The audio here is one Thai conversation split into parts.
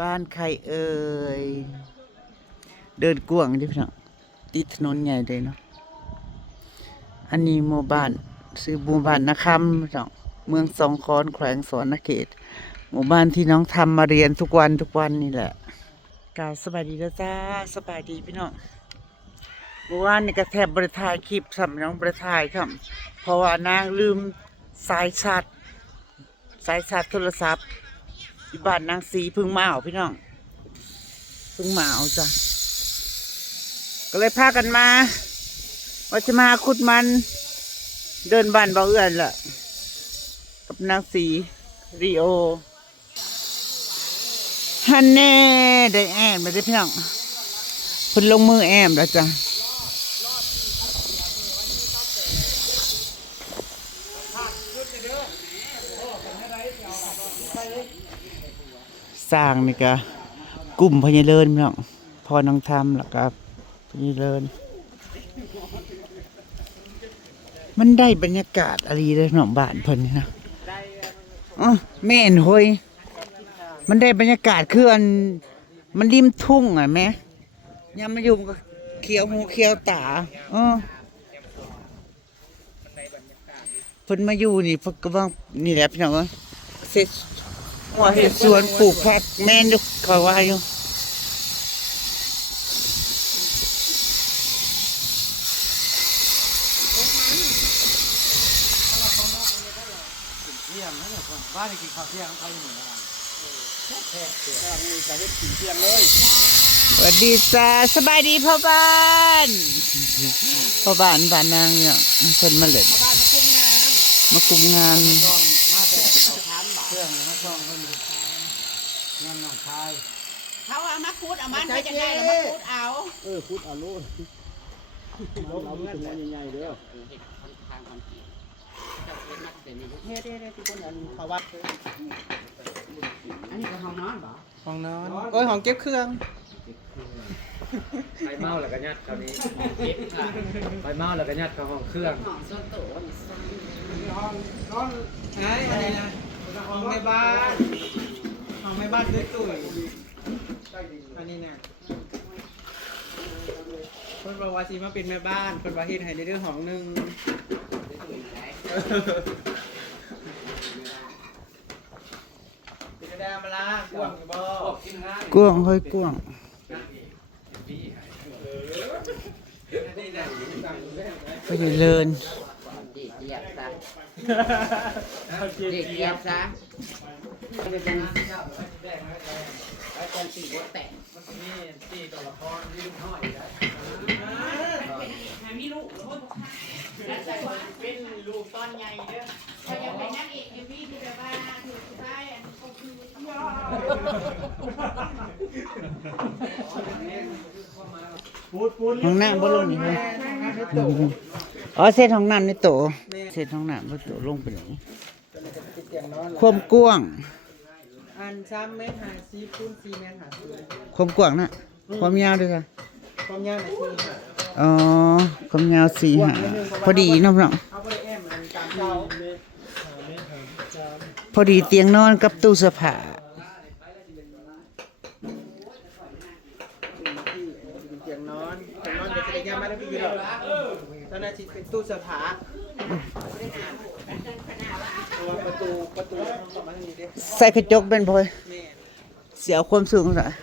บ้านใครเอ่ย เดินกวางดิพี่น้องติดถนนใหญ่เลยเนาะ อันนี้หมู่บ้านซื้อหมู่บ้านนาคำพี่น้องเมืองสองคอนแขวงสวนเขต หมู่บ้านที่น้องทำมาเรียนทุกวันทุกวันนี่แหละกาบสบายดีแล้วจ้าสบายดีพี่น้องเมื่อวานนี่ก็แทบบริทายคลิปสำน้องบริทายครับ เพราะว่านางลืมสายชาร์จสายชาร์จโทรศัพท์ บ้านนางสีพึ่งมาเอาพี่น้องพึ่งมาเอาจ้ะก็เลยพากันมาว่าจะมาขุดมันเดินบ้านเบาเอื้อนล่ะ กับนางสีริโอฮันแน่ได้แอมมาได้พี่น้องพิ่นลงมือแอมแล้วจ้ะ สร้างนี่ก็กลุ่มพญเลินพี่น้องพอน้องทำแล้วก็พญเลินมันได้บรรยากาศอะไรเลยพี่น้องบ้านเพิ่นนี่นะอ๋อแม่นโหยมันได้บรรยากาศคืออันมันริมทุ่งอะแม่ยามมาอยู่มันก็เขียวหูเขียวตาอ๋อเพิ่นมาอยู่นี่เพิ่นก็ว่านี่แหละพี่น้องเอ้ยเสร็จ หัวเห็ดสวนปลูกผักแม่นอยู่คอยว่าอยู่สวัสดีจ้าสบายดีพ่อบ้านพ่อบ้านบ้านนางเนี่ยเพิ่นมาเล่นมาคุมงาน เขาเอามาพูดเอามันไปจังไงแล้วมาพูดเอาเออพุดเอาโลูกเราเราเป็นคนใหญ่ๆเด้อเฮ้ยเฮ้ยทุกคนอันเขาวัดอันนี้ก็ห้องนอนบ่ห้องนอนโอ้ยห้องเก็บเครื่องไปเมาแล้วก็ยัดคราวนี้ไปเมาแล้วก็ยัดเข้าห้องเครื่องห้องส่วนตัวไอ้อันนี้นะ ห้องแม่บ้านห้องแม่บ้านด้วยตุ๋ยอันนี้นะคนบอกว่าสิมาเป็นแม่บ้านคนว่าเฮ็ดให้ในเรื่องห้องหนึงเป็นดามาละกวางอยู่บ่กวางเฮ้ยกวางนี่นะสั่งแม่ไหมก็จะเลิน เด็กเหยียบซะเอาเจ็บเด็กเหยียบซะมันเป็นไปคนสี่บทแต่งนี่ที่ตัวละครที่ลูกน้อยได้มีลูกหรือว่าแล้วแต่ว่าเป็นลูกตอนใหญ่เด้อเขายังเป็นนักเอกอยู่พี่ที่แบบว่าถูกสุดท้ายอันเขาคือย่อห้องน้ำบ่ลงนี่นะ อ๋อเส้นห้องน้ำในโตเส้นห้องน้ำในโตลงไปเลยความกว้างอันซ้ำเมตรหาซีคูณสี่เมตรหาซีความกว้างน่ะความยาวด้วยค่ะความยาวในสี่หาอ๋อความยาวสี่หาพอดีเนาะพี่น้องเอาไปแอมอันตามเจ้าพอดีเตียงนอนกับตู้เสื้อผ้า เตียงนอนเตียงนอนจะได้ยามาได้พี่หรอกตอนนั้นจิเป็น ตู้เสื้อผ้าตัวประตูประตูเข้ามาทางนี้เด้ใส่กระจกเป็นพอยแม่เสียความสูงสักอ่า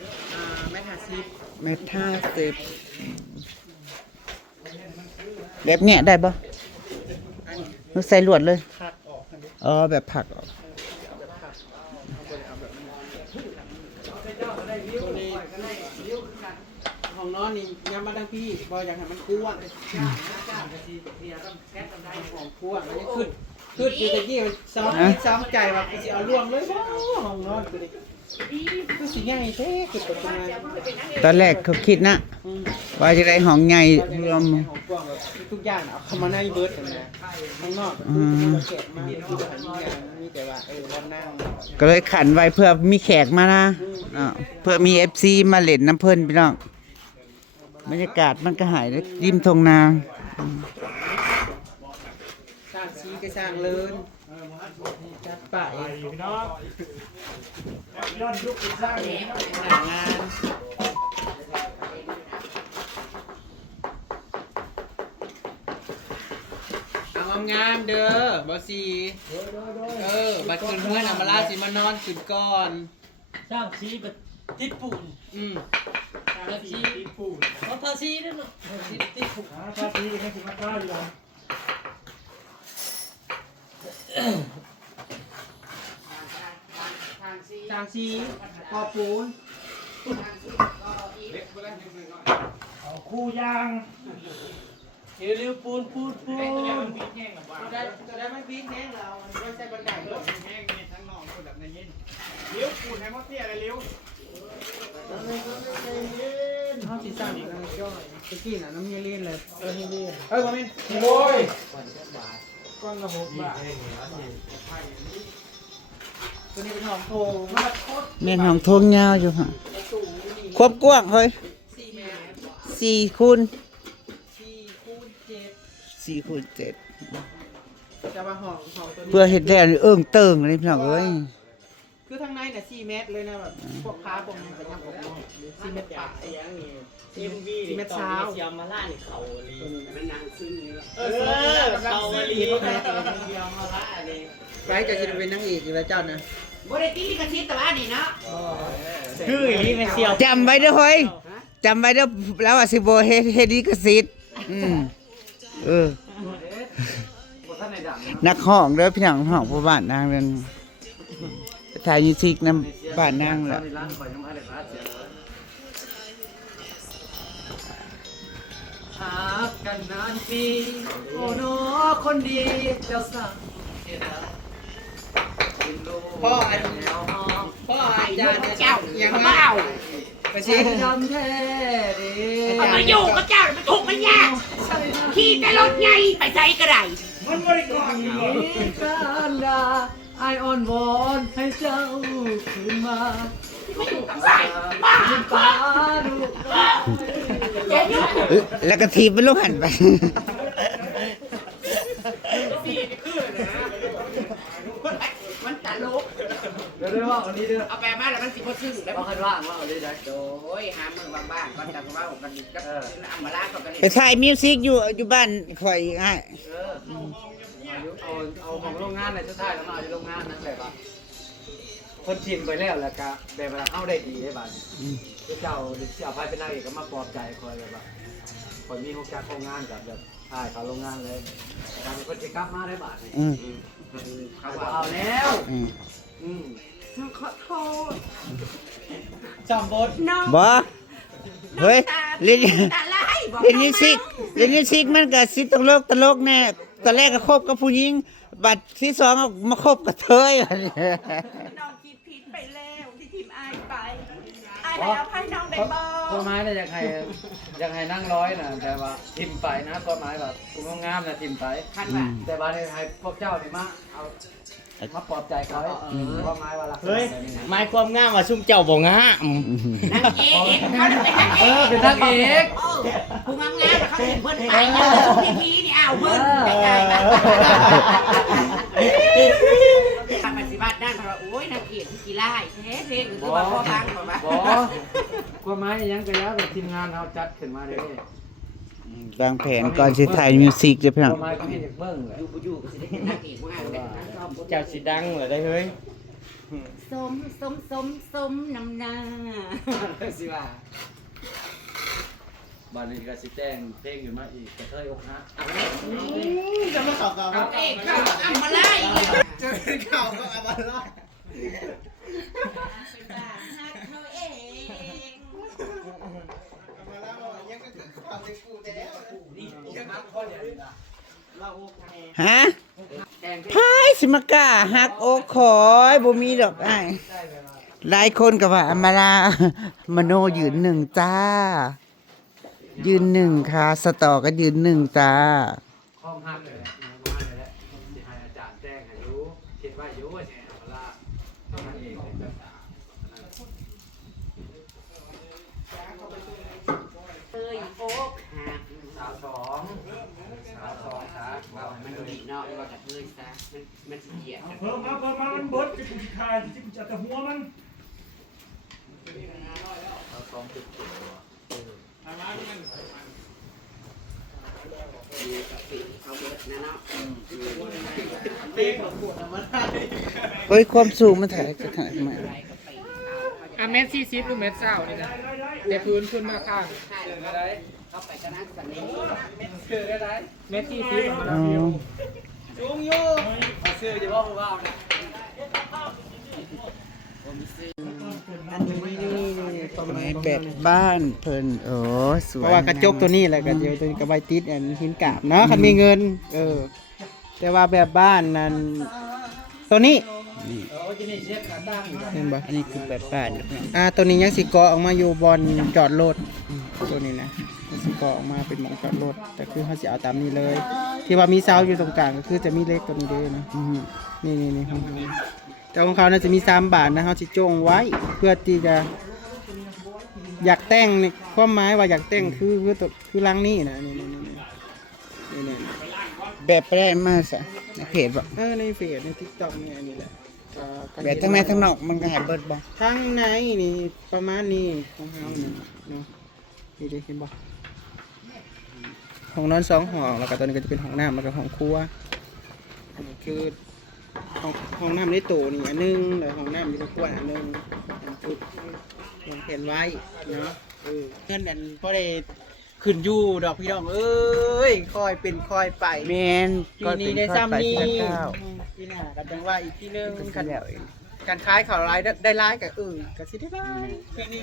แม่หาซีเมตรห้าสิบแบบเนี้ยได้ปะหนูใส่ลวดเลยผักออกกันเด้อ๋อแบบผักออก ตัวนี้ห้อง นอนนี่ยามาทางพี่บอยอยากให้มันกว้างของกว้างอันนี้ขึ้นขึ้นอยู่ตะกี้ซ้อมคิดซ้อมใจว่าจะเอาล่วงเลยว้าวห้องนอนตัวนี้คือสีใหญ่แท้คือประตูตอนแรกเขาคิดนะ อืม ว่าจะได้ห้องใหญ่รวมของกว้างแบบทุกอย่างเอาเข้ามาในเบิร์ดกันนะข้างนอกอืมเก็บมาคือแบบมีอย่างมีแต่ว่าเออวันนั่งก็เลยขันไว้เพื่อมีแขกมานะอ่าเพื่อมีเอฟซีมาเล่นน้ำเพิ่นพี่น้อง บรรยากาศมันก็หายแล้วริมทงนาสร้างซีก็สร้างเลินจัดป่าไปเองพี่น้องย้อนยุคสร้างนี้หน้างานเอางามๆเด้อบอสีเออ บัดคืนเมื่อนำมาลาสิมานอนคืนก่อน สร้างชีแบบติดปูนอืม สร้างชีติดปูนเอาภาษีด้วยเนาะติดติดผูกหาภาษีให้ถึงมาก้าวอยู่แล้วทางซีจางซีปอปูนเอาคู่ยางเร็วปูนปูนปูนได้จะได้ไม่พีแห้งเราไม่ใช่บันไดหรอกแห้งนี่ทั้งนองคนแบบในเย็นเลี้ยวปูนให้มดเตี้ยอะไรเลี้ยว ขาสิสร้างอะไรจ้อยตะกี้น่ะน้ำเยลีนเลยเออเยลีนเฮ้ยคอมเมนต์โอ้ยก้อนละหกบาทตัวนี้เป็นหอมโพมันแบบโคตรแม่นห้องทงยาวอยู่ค่ะควบกว้างเฮ้ยสี่เมตรสี่คูณสี่คูณเจ็ดสี่คูณเจ็ดจะมาห่องห่องตัวนี้ เพื่อเฮ็ดแล้วนี่เอิ้งเติงเลยพี่น้องเอ้ย คือทางในเนี่ยสี่เมตรเลยนะแบบพวกค้าพวกนี้เป็นยังพวกน้องสี่เมตรป่ายังนี่เอ็มวีสี่เมตรเช้าเสียมาล่านี่เขาลีมันนางซึ้งนี่เออเขาลีเสียมาล่านี่ไปจะจะเป็นนางเอกอยู่แล้วเจ้านะบริตีกระชิดแต่ว่านี่เนาะคืออย่างนี้ไม่เสียวจำไว้เด้อเฮ้ยจำไว้เด้อแล้วว่าสิบ่เฮ็ดเฮ็ดดีกสิทธิ์อืมเออนักห้องเด้อพี่น้องห้องผู้บ้านนางเรื่อ งไปถ่ายยูทิกนำบ้านนางแล้วหากกันนานปีโอ้โนคนดีเจ้าสั่งพ่ออาจพ่ออาจารย์เจ้ายังเจ้าไปเช็คดำแท้ดิเอามาอยู่กับเจ้ามันถูกมันยากขี่แต่รถไงไปใจก็ได้มันบริกรอยู่กันดา ไอออนวอนให้เจ้าคืนมาไม่อยู่กับใครบ้าตาดูเดี๋ยวอยู่เอ้ยแล้วก็ทีบไปลูกหันไป มันตลกเดี๋ยวเดี๋ยวว่าวันนี้เด้อเอาแปลมาแล้วมันสิบ่ซึ้งแล้วเอาคันว่างว่าเอาได้ได้โอ้ยหามือบ้างๆก่อนจะว่ากันก็อัมมาลาก็กันไปถ่ายมิวสิกอยู่อยู่บ้านข่อยอีกอะเออ เอาเอาของโรงงานในสุดท้ายแล้วมาเอาที่โรงงานนั้นแบบว่าคนชิมไปแล้วแล้วก็แบบว่าเข้าได้ดีได้บ้างเจ้าเจ้าพายเป็นนางเอกก็มาปลอบใจคอยแบบว่าคนมีโอกาสโรงงานกับแบบถ่ายเขาโรงงานเลยทางคนจะกลับมาได้บาทนี่อืมเขาว่าเอาแล้วอืมอืมขอโทษจำบทน้องบ่เฮ้ยเล่นตาลายบอกเล่นมิวสิกเล่นมิวสิกมันก็สิตลกตลกแน่ ตอนแรกก็คบกับผู้หญิง บัดที่สองก็มาคบกับเธอน้องคิดผิดไปแล้วที่ทีมอายไปอายแล้วให้น้องได้บอต้นไม้เนี่ยอยากให้อยากให้นั่งร้อยนะแต่ว่าทิมไปนะต้นไม้แบบคุณงามนะทิมไปคันว่าแต่ว่าเนี่ยให้พวกเจ้านี่มาเอา มาปลอบใจเขาต้นไม้ว่ารักเฮ้ยหมายความง่ามว่าซุ่มเจ้าบ่งามนางเอกเขาเป็นนางเอเออกเป็นนางเอกเออผู้งามงามๆเขาเห็นเพื่อนไอ้เนี่ยพี่พีนี่เอาเพื่อนแต่ไงบ้างทำปฏิบัติด้านเพราะว่าโอ้ยนางเอกที่กีฬาแท้เพลงหรือว่าพ่อพังบอกว่าบกลัวไม้ยังกระยะแบบทีมงานเขาจัดขึ้นมาเลย วางแผนก่อนสิถ่ายมิวสิกเด้อพี่กน้อลังวไม้ก็เห็นจากเบิ้งเลยอยู่ก็สิได้เป็นนางเอกผู้งามเลยนางชอบเจ้าสิดังเหรอได้เฮ้ยสมสมสมสมน้ำหน้าสิว่าบ้านนี้ก็สิแต่งเพลงขึ้นมาอีกกระเทยอกหักจะมาขับกับเอาเอกเข้าอัมมาไล่อีกแล้วเจอข่าวก็อาบันละ เป็นบ้าฮักเขาเอง มาแล้วยังก็คือข่าวเด็กกูแต่แล้วยังนับข้อเดียวนะเราโอเค ฮะพายสิมากาหักโอคอยบ่มีดอกไอ้หลายคนก็ว่าอมาลามโนยืนหนึ่งจ้า ยืนหนึ่งค่ะ สตอก็ยืนหนึ่งจ้าห้องหักเลยแหละมาเลยแหละสิให้อาจารย์แจ้งให้รู้คิดว่าอยู่ว่าเนี่ยเวลาต้องมาเองเลย เอ้ยโฟกหัก สาวสองสาวสองสาวว่ามันดูดีเนาะว่าจะเอ้ยซะมันมันสิเหยียดเพิ่มมาเพิ่มมามันเบิดจะกูสิคายจะกูจะแต่หัวมันเฮ้ยความสูงมันถ่ายจะถ่ายมาอะเมตรสี่สิบหรือเมตรเศร้านี่นะแต่พื้นขึ้นมาข้างเข้าไปก็นั่งสันนิษเมตรสี่สิบมันอ๋อ จุงอยู่เอาซื้อจะว่าผู้ว่านะอันนี้นี่ประมาไม้ณแบบบ้านเพิ่นโอ้สวยเพราะว่ากระจกตัวนี้แหละกระเดียวตัวนี้กระใบติดอันหินกาบเนาะคันมีเงิน เออ แต่ว่าแบบบ้านนั้นตัวนี้นี่เออที่นี่เชฟขาตั้งอยู่เห็นบ่อันนี้คือแบบบ้านนะเพื่อนอ่าตัวนี้ยังสิเกาะออกมาอยู่บอนจอดรถตัวนี้นะสิเกาะออกมาเป็นหมองจอดรถแต่คือเขาสิเอาตามนี้เลย ที่ว่ามีเสาอยู่ตรงกลางก็คือจะมีเล็กตัวนี้เด้นะอืมนี่นี่นี่ของเขาแต่ของเขาน่าจะมีสามบาทนะเขาจะจงไว้เพื่อที่จะ อยากแต่งในความหมายว่าอยากแต่งคือคือตัวคือลังนี่นะนี่นี่นี่นี่นี่นี่แบบแรกมาซะในเพจบ่เออในเฟซในทิกตอกนี่อันนี้แหละก็ก็แบบทั้งในทั้งนอกมันก็ให้เบิดบ่ทั้งในนี่ประมาณนี้ของเขาเนี่ยเนาะนี่ได้เห็นบ่ ห้องนอนสองห้องแล้วก็ตัวนี้ก็จะเป็นห้องน้ำแล้วก็ห้องครัวอันนี้คือห้องห้องน้ำในโตนี่อันหนึงแล้วห้องน้ำอยู่ในครัวอันหนึงอันคือลงเขียนไว้เนาะเออเงินอันพอได้ขึ้นอยู่ดอกพี่น้องเอ้ยค่อยเป็นค่อยไปแม่นปีนี้ได้ซ้ำนี่ก็เป็นข้าวปีหน้ากันจังว่าอีกทีนึงก็กันแล้วเองการขายข่าวร้ายได้ได้ร้ายกับเออกับสิได้ร้ายปีนี้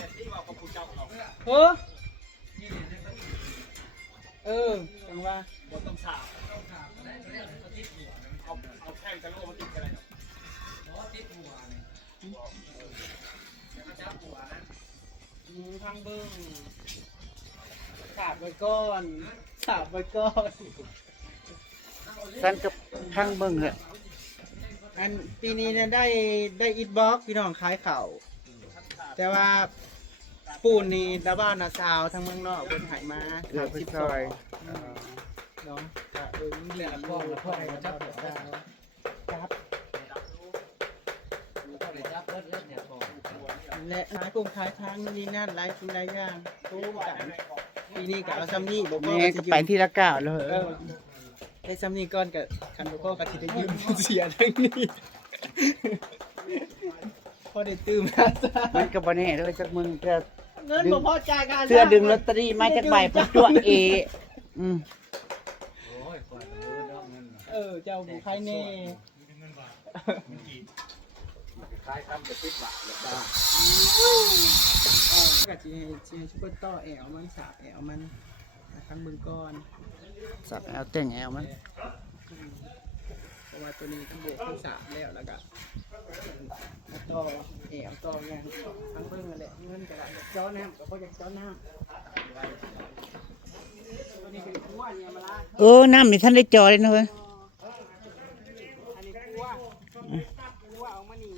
เออ เออจังว่าบทต้องสาบเอาเอาแข้งจะลูกมาติดอะไรเนาะเพราติดหัวเนี่ยแล้วก็จับหัวนะมึงพังเบิ้งสาบไว้ก่อนสาบไว้ก่อนท่านกับพังเบิ้งเหรออันปีนี้เนี่ยได้ได้อิดบ็อกพี่น้องคล้ายเข่าแต่ว่า ปูนนี่ดาบ้านนาซาวทั้งเมืองนอกเป็นหายมาเกือบไปซอยเนาะก็เออเหลือพ่อแล้วพ่อให้จับดาวจับและขายกลุ่มขายทางนี่นั่นหลายสิ่งหลายอย่างตู้กันปีนี้ก็เอาซัมนี่บอกว่าแม่ก็ไปที่ละเก้าเลยเออได้ซัมนี่ก่อนกับคันบอกว่าก็สิได้ยืมเสียทั้งนี้พอได้ตื่มมาซะมันก็บ่แน่เด้อจักมึงจะ เงินบ่พอจ่ายกันเสื้อดึงลอตเตอรี่มาจากใบประจวเออืมเออเจ้าผู้ใครแน่ขายคำจะติดบาทเลยจ้าเออก็สิให้สิให้ซุปเปอร์ต่อแอวมันสาบแอวมันทั้งเบิ่งก่อนสับแอลแต่งแอลมันเพ ราะว่าตัวนี้ทั้งโบกทั้งสาบแล้วแล้วก็แล้วต่อแอวต่อหยังทั้งเบิ่งนั่นแหละเงินก็ได้จ้อน้ำก็พอจะจ้อน้ำตัวนี้เป็นขั้วเนี่ยมาละเออน้ำนี่ท่านได้จอเลยนะเว้ยอันนี้ขั้วขั้วเอามานี่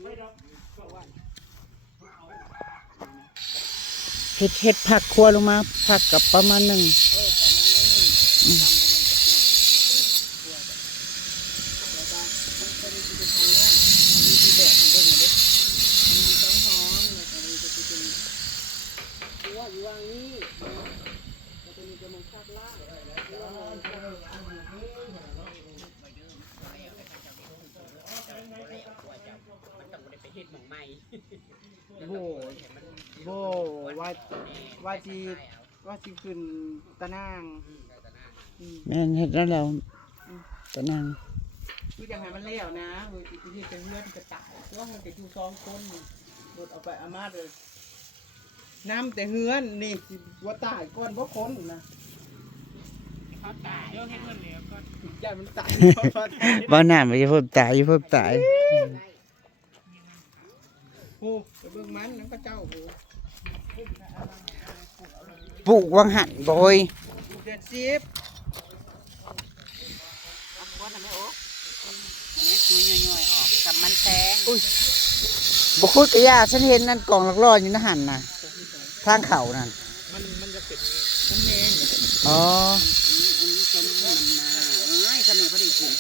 เฮ็ดเฮ็ดผักครัวลงมาผักกับประมาณหนึ่ง ขั้วอยู่วางนี้แล้วตัวนี้จะมองคาดล่าง โบโบว่าว่าจีว่าจีขึ้นตะนางอืมแม่นเฮ็ดแล้วแล้วตะนางคือจะให้มันเลี้ยวนะเฮ้ยที่เป็นเลือดกระต่ายเพราะว่ามันเป็นอยู่สองคนรถเอาไปอามาดเลยน้ำแต่เฮือนนี่สิว่าตายก้อนเพราะคนนะตายเยอะให้เพื่อนเหลี้ยงก็ใจมันตายเพราะว่าตาย บ่น้ำไปอย่พิ่มตายอยู่พิ่มตายโอ้ไปเบิ่งมันแล้วก็เจ้าโอ้ปลูกวังหันบ่เอ้ยเด็ดสิบกับมันแพงบ่คุยกับย่าฉันเห็นนั่นกล่องลักลอยอยู่นะหันน่ะทางเขานั่นมันมันจะเป็นน้ำแดงอ๋ออันนี้จมมันมาเอ้ยสมัยพอดีกิน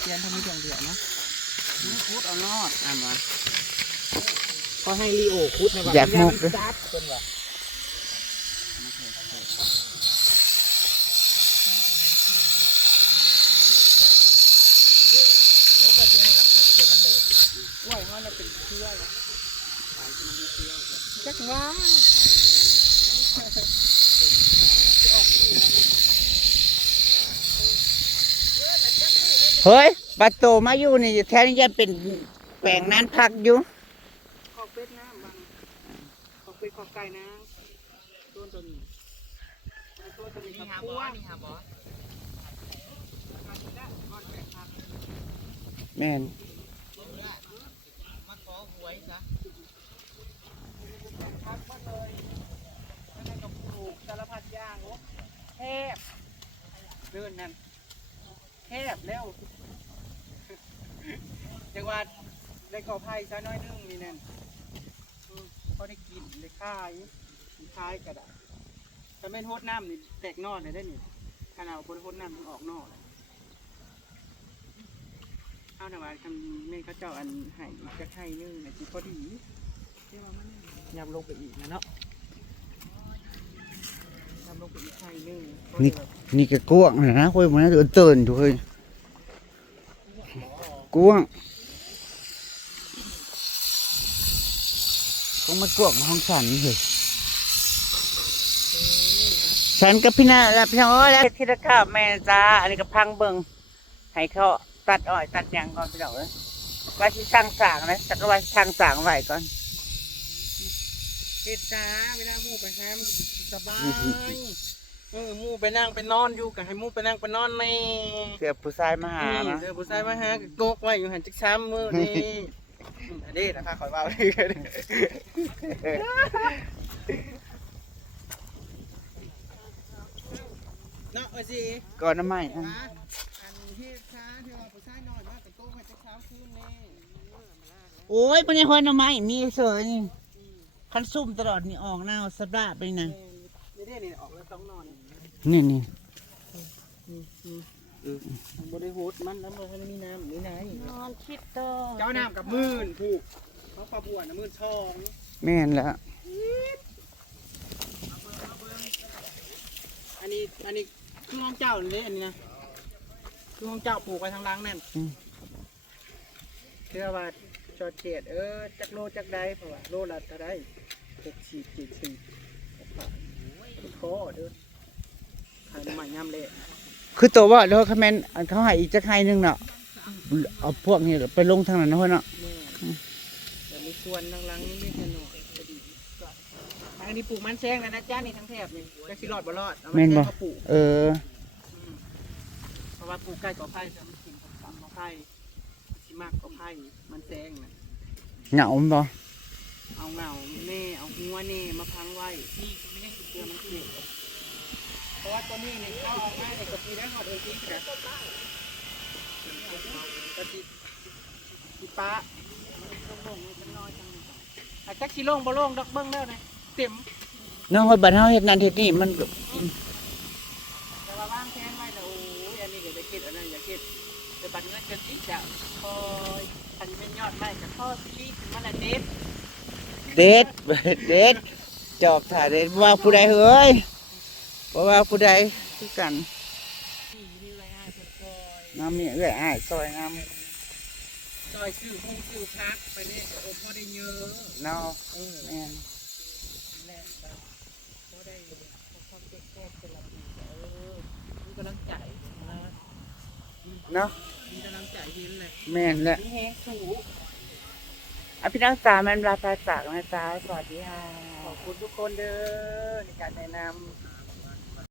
เขียนทำนี้อย่างเดียวเนาะพูดเอานอดอะมา ก็ให้ลีโอคุดนะว่าอยากมุกเลยจับเพิ่นว่าจักว่าเฮ้ยบัตโตมาอยู่นี่แท้นี่ยังเป็นแปลงนั้นพักอยู่ขอก เป็ดน้ำบังขอกเป็ดขอกไก่นะต้นตัวนี้ต้นตัวนี้ครับบัวนี่ครับบอแม่นมาขอหวยซะพักมาเลยนั่นก็ปลูกสารพัดอย่างโอ้แคบเดินนั่นแคบแล้วจังหวัดได้กอไผ่ซะน้อยนึงนี่นั่น อืมเขาได้กินได้ขายขายก็ได้ถ้าไม่นโฮดน้ำนี่แตกนอดเลยได้นี่ขนาดบนโฮดน้ำมันออกนอกเลยเอาหน่ะว่าทำเมนเขาเจ้าอันใหายจะไข่นึงนะจีพอดียำลงไปอีกนะเนาะยำลงไปอีกไข่นึงนี่นี่ก็กวางนะคุยมันน่าจะตื่นทุกคนกวา งคงมากวางห้องฉันเลยฉันกับพี่นาแล้วพี่น้องเอ้ยแล้วที่ตะข้าวแม่จ้าอันนี้ก็พังเบิงให้เขาตัดอ้อยตัดหยางก่อนพี่น้องเอ้ยว่าที่ช่างสางนะสักว่าช่างสางไว้ก่อนเฮ็ดจ้าเวลาหมู่ไปหามันสบายเออหมู่ไปนั่งไปนอนอยู่กับให้หมู่ไปนั่งไปนอนในเสือผู้ชายมาหาอืมนะเดี๋ยวผู้ชายมาหาก็กกไว้อยู่หันจักช้ำมือนี่อืมอั นนี้นะคะขอยว่าเลยกันเนาะเอาสิก่อนน้ำไหมอันอันที่ช้าที่ว่าผู้ชายนอนมากกับโต๊ะให้จักช้ำคืนนี่โอ้ยเป็นไงคนน้ำไหมมีเสือนี่คันซุ่มตลอดนี่ออกหน้าสะดาไปนะนี่นี่นี่ออกแล้วต้องนอนนี่นี่ บริโภคมันแล้วมันไม่มีน้ำนี่ไหนนอนคิดต่อเจ้าน้ำกับมื่นผูกเขาปลาบัวนะมื่นช่องแม่นแล้วอันนี้อันนี้คือห้องเจ้าเลยอันนี้นะคือห้องเจ้าปลูกไว้ทางหล่างนั่นเชื่อว่าจอดเจ็ดเออจักโลจักได้เพราะว่าโลละเท่าได้หกฉีดเจ็ดฉีดโคเด้อขายน้ำมันย่ำเละ คือตัวว่าแล้วคอมเมนต์อันเขาให้อีกจะให้หนึงเนาะเอาพวกนี้ไปลงทางนั้นเนาะเนาะแม่แต่ในส่วนทางหล่างนี่ไม่เป็นหน่อยจะดีอันนี้ปลูกมันแซงแล้วนะจ้านี่ทั้งแถบนี่จะสิรอดบ่รอดเอาแม่นแซบ่งมาปลูกเออ เพราะว่าปลูกใกล้กับไผ่จะมันกินกับสามกับไผ่สิมากกับไผ่มันแซงนะเหงาบ่เอาเงาเน่เอาหัวเน่มาพังไว้ที่ไม่ให้เกลือมันเกลียว เพราะว่าตัวนี้เนี่ยเข้าเอาง่ายเลยกับพี่ได้หอดเองที่นะกะทิทิปะลงๆจังน้อยจังอาจจะขี้ลงบ่ลงดอกเบิ้งแล้วนะเต็มเนาะคนบ้านเฮาเฮ็ดนั่นเฮ็ดนี่มันก็แต่ว่าว่างแทนไว้แล้วโอ้ยอันนี้เดี๋ยวจะคิดอันนั้นอย่าคิดแต่บัดเงินจะติดจะคอยอันนี้เป็นยอดไม้กับข้อซีรีส์ขึ้นมาละเด็ดเด็ดเด็ดจอบถ่ายเด็ดว่าผู้ใดเฮ้ย บ่ว่าผู้ใดคือกันนี่นี่ไรอ้ายคนคอยน้ำนี่เอ้อยอ้ายซอยน้ซอยซื้อหงซื้อพักไปเนี่ยโอ้พอได้เยอะำเนาะเออแม่นแลกไปพอได้ความเจ็บแค่เป็นละปีเออมีกำลังใจนะเนาะมีกำลังใจเห็นเลยแม่นแหละมีแฮงสูงอภินักษาแม่นราตาจากนะจ๊ะสวัสดีค่ะขอบคุณทุกคนเด้อในการแนะนำ